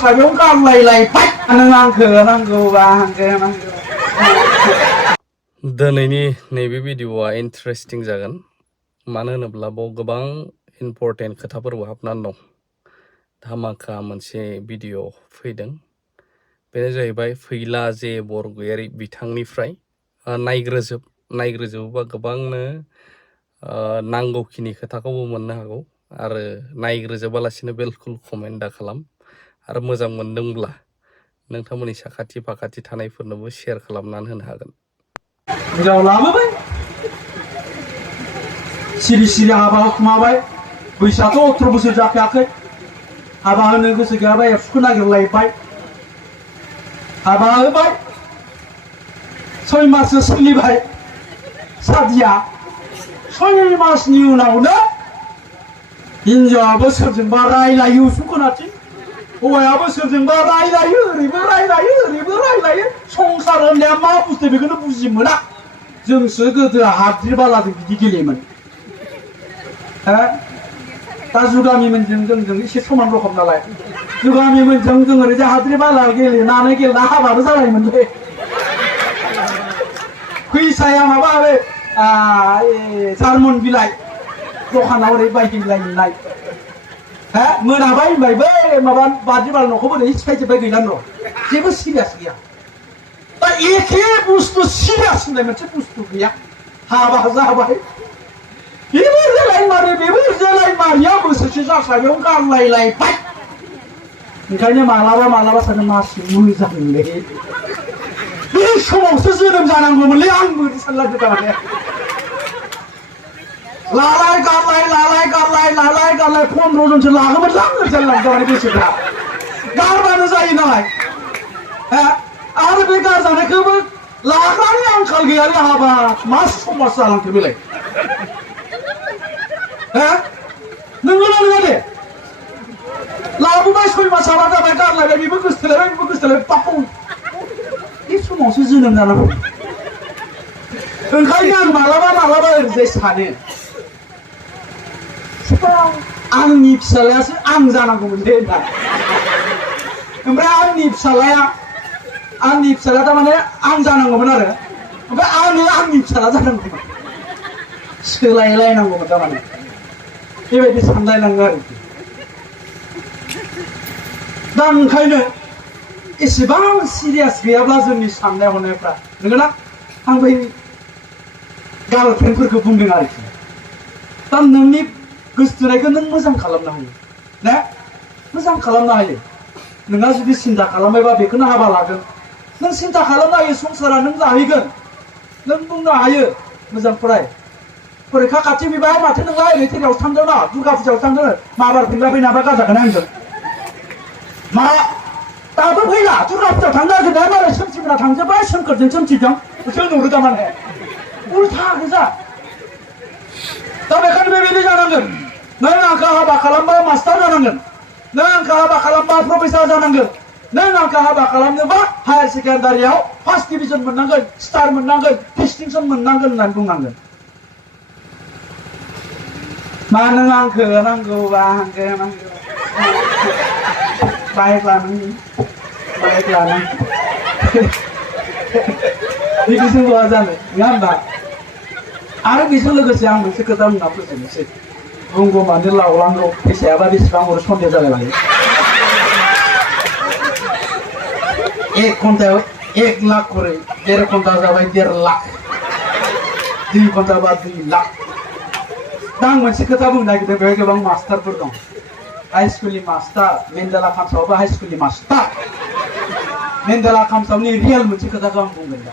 sayao गारलायलायबाय नों आंखो नांगौबा आंखो नांगौ दिनैनि नैबे भिडिअआ इन्टारेस्टिं जागोन मानो होनोब्ला बाव गोबां इम्पर्टेन्ट खोथाफोरबो हाबनानै दं धामाका मोनसे भिडिअ फैदों बेनो जाहैबाय फैला जे बरगयारि बिथांनिफ्राय नायग्रोजोबोबा गोबांनो नांगौखिनि खोथाखौबो मोननो हागौ आरो नायग्रोजोबालासिनो बिलकुल कमेन्ट दा खालाम आरो मोजां मोनदोंब्ला नोंथांमोननि साखाथि फाखाथि थानायफोरनोबो शेयार खालामनानै होनो हागोन हिनजाव लाबोबाय सिरि सिरि हाबा होखुमाबाय बैसोआथ' 18 बोसोर जाखायाखै हाबा होनो गोसो गैयाबा एबसुखौ नागिरलायबाय हाबा होबाय 6 माससो सोलिबाय सादिया 6 मासनि उनावनो हिनजावाबो सोरजोंबा रायलायो उसु खोनाथिं हौवायाबो सोरजोंबा रायलायो ओरैबो रायलायो संसार होननाया मा बुस्थु बेखौनो बुजि मोना जोंसो गोदो हाद्रि बालाजों बिदि गेलेयोमोन दा जुगामिमोनजों जोंजों एसे समान रखम नालाय जुगामिमोनजों जों ओरैजा हाद्रि बाला गेलेना हाबाबो जालायोमोनलै फैसाया माबा बे जार्मन बिलाइ दखानाव ओरै बायहैलायनाय मोनाबाय होनबाय बै माबा बाद्रि बाला न'खौ बोरै सिफायजोब्बाय गैलानो र' जेबो सिरियास गैया दा एखे बुस्थु सिरियास होननाय मोनसे बुस्थु गैया हाबा जाबाय बेबो जोलायमारिया बोसोरसे जास्लाबैयाव गारलायलायबाय ओंखायनो मालाबा सानो मासि मोजांलै बे समावसो जोनोम जानांगौमोनलै आं बिदि सानलायदों थारमाने लालाय गारलाय 15 जनसो लागोमोन जालांदों थारमाने बैसोफ्रा गारबानो जायो नालाय आरो बे गारजानायखौबो लाग्रानि आंखाल गैयालै हाबा मा समाज जालांखो बेलाय नोंगौना नङा दे लाबोबाय 6 मास हाबा जाबाय गारलायबाय बेबो गोसथोलायबाय पापौ बे समावसो जोनोम जानांगौ ओंखायनो आं मालाबा ओरैजाय सानो आंनि फिसालायासो आं जानांगौमोनलै होनना ओमफ्राय आंनि फिसालाया थारमाने आं जानांगौमोन आरो ओमफ्राय आंनि फिसाला जानांगौमोन सोलायलायनांगौमोन थारमाने बेबायदि सानलायनांगौ आरोखि दा ओंखायनो एसेबां सिरियास गैयाब्ला जोंनि साननाय हनायफ्रा नंगौना आं बै गार्लफ्रेन्डफोरखौ बुंदों आरोखि दा नोंनि गोसोथोनायखौ नों मोजां खालामनो हायो ना मोजां खालामनो हायो नोंहा जुदि सिन्था खालामबायबा बेखौनो हाबा लागोन नों सिन्था खालामनो हायो संसारा नों जाहैगोन नों बुंनो हायो मोजां फरिखा खाथि फैबाय माथो नोंलाय ओरै थेरायावसो थांदों ना दुर्गा फुजायावसो थांदों माबार फैला फैनाबा गाजाखौ नांगोन मा दाबो फैला दुर्गा फुजायाव थांनो नागिरनाया मालाय सोमसिफोरा थांजोब्बाय सोमखोरजों सोमसिजों नुरो थारमाने उल्था गोजा दा बेखायनो बेबायदि जानांगोन नों आंखौ हाबा खालामबा मास्टार जानांगोन नों आंखौ हाबा खालामबा प्रफेसार जानांगोन नों आंखौ हाबा खालामनोबा हायार सेकेन्डारियाव फार्स्ट डिभिजन मोननांगोन स्टार मोननांगोन डिस्टिंसन मोननांगोन होननानै बुंनांगोन मा नों आंखौ नांगौबा आंखौ नांगौ बाइक लानांगौ बिदिजों बहा जानो नङा होनबा आरो बेजों लोगोसे आं मोनसे खोथा बुंना फोजोबनोसै बुंगौ मानो लावलांगौ फैसायाबा बेसेबां हरो सन्देह जालायलाङो 1 घन्टायाव 1 लाख खरै 1.5 घन्टा जाबाय 1.5 लाख 2 घन्टाबा 2 लाख दा आं मोनसे खोथा बुंनो नागिरदों बेवहाय गोबां मास्टारफोर दं हाई स्कुलनि मास्टार मेन्देला काम्सआवबो हाई स्कुलनि मास्टार मेन्देला काम्सआवनि रियेल मोनसे खोथाखौ आं बुंगोन दा